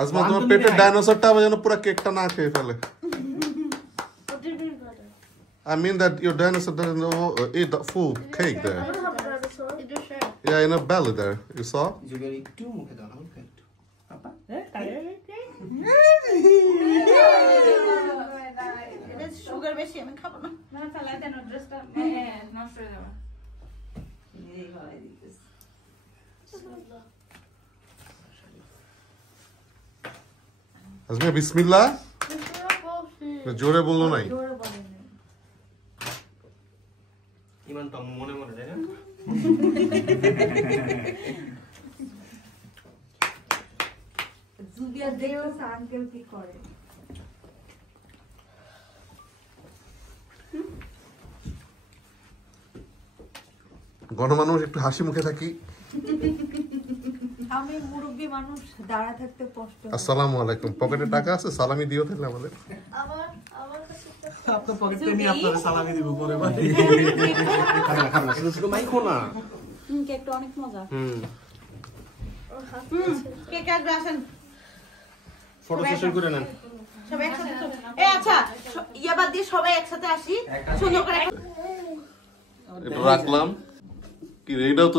Asthma তোমার পেটের ডাইনোসরটা আবার যেন পুরো কেকটা না খেয়ে ফেলে। I mean that your dinosaur doesn't eat the full cake there. Yeah, in a belly there. You saw? You get it too much down. Okay. Papa. Sugar বেশি আমি খাবো না। না তাহলে দেন ড্রেসটা নষ্ট হয়ে যাবে। এই গলায় দিতেছ। আজমা বিসমিল্লাহ। জোরে বললো নাই। ইমান তো মনে মনে তাই না? জুলিয়া দেখো আঙ্কেল কি করে। গণমানুষ একটু হাসি মুখে থাকি। আমি মুরব্বি মানুষ দাঁড়া থাকতে কষ্ট। আসসালামু আলাইকুম। পকেটে টাকা আছে, সালামি দিও তাহলে আমাদের। আমার কাছে আপনার পকেটে নিয়ে আপনাদের সালামি দিব পরে ভাই। খানা শুধু শুধু মাইখো না। কেকটা অনেক মজা। কেক আসবে আসেন। ফটো সেশন করে নেন। সবাই একসাথে আচ্ছা ইয়াবাদ দিয়ে সবাই একসাথে আসি সুন্দর করে এটা রাখলাম কি এটাও তো